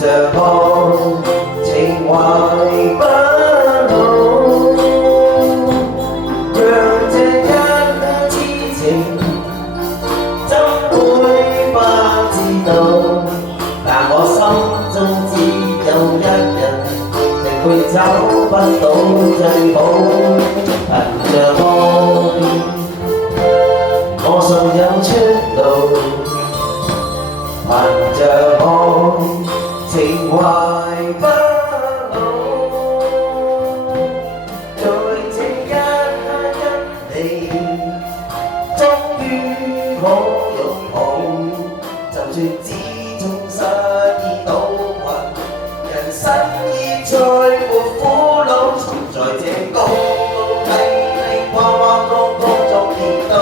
着愛，情懷不老，讓這一刻痴情怎會不知道？但我心中只有一人，定會找不到最好。憑着愛，我信有出路。憑着愛，情懷不老。在這一刻跟你，終於可擁抱。就算始終失意倒困，人生已再沒苦惱。曾在這高高低低、彎彎曲曲中跌倒，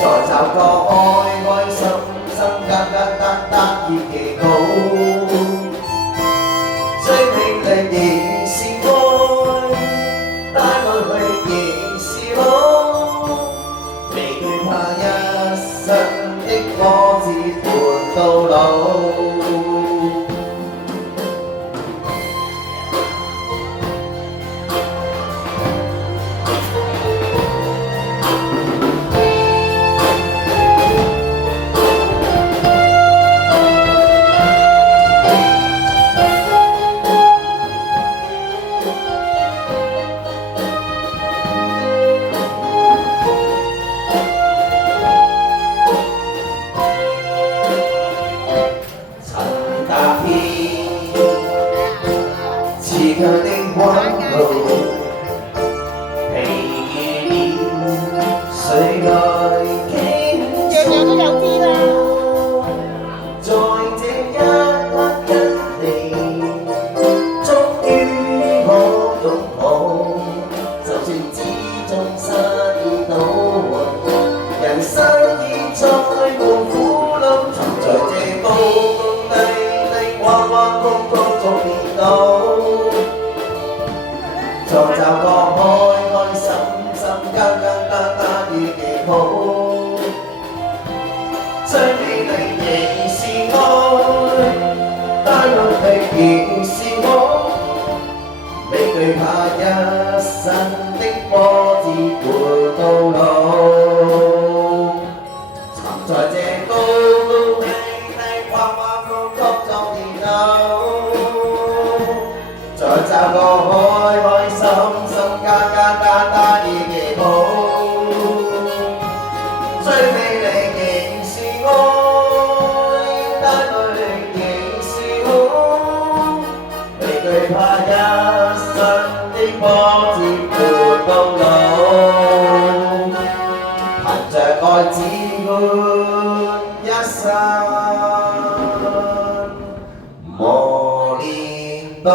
再找個愛愛心心簡簡單單已極好。最美麗仍是愛，帶我去仍是好，未懼怕一生的波折伴到老。刺強的溫度，疲倦誰來傾訴？在這一刻跟你，終於可擁抱。就算始終失意倒運，人生已再無苦惱。曾在這高高低低、彎彎曲曲中跌倒。再找個開開心心、簡簡單單與極好，最美麗仍是愛，帶我去仍是我，未懼怕一生的波折伴到老。曾在這高高低低、彎彎曲曲中跌倒，再找個開開心心、簡簡單單已極好，最美麗仍是愛，帶淚仍是好，未懼怕一生的波折伴到老。憑着愛只換一生，磨練到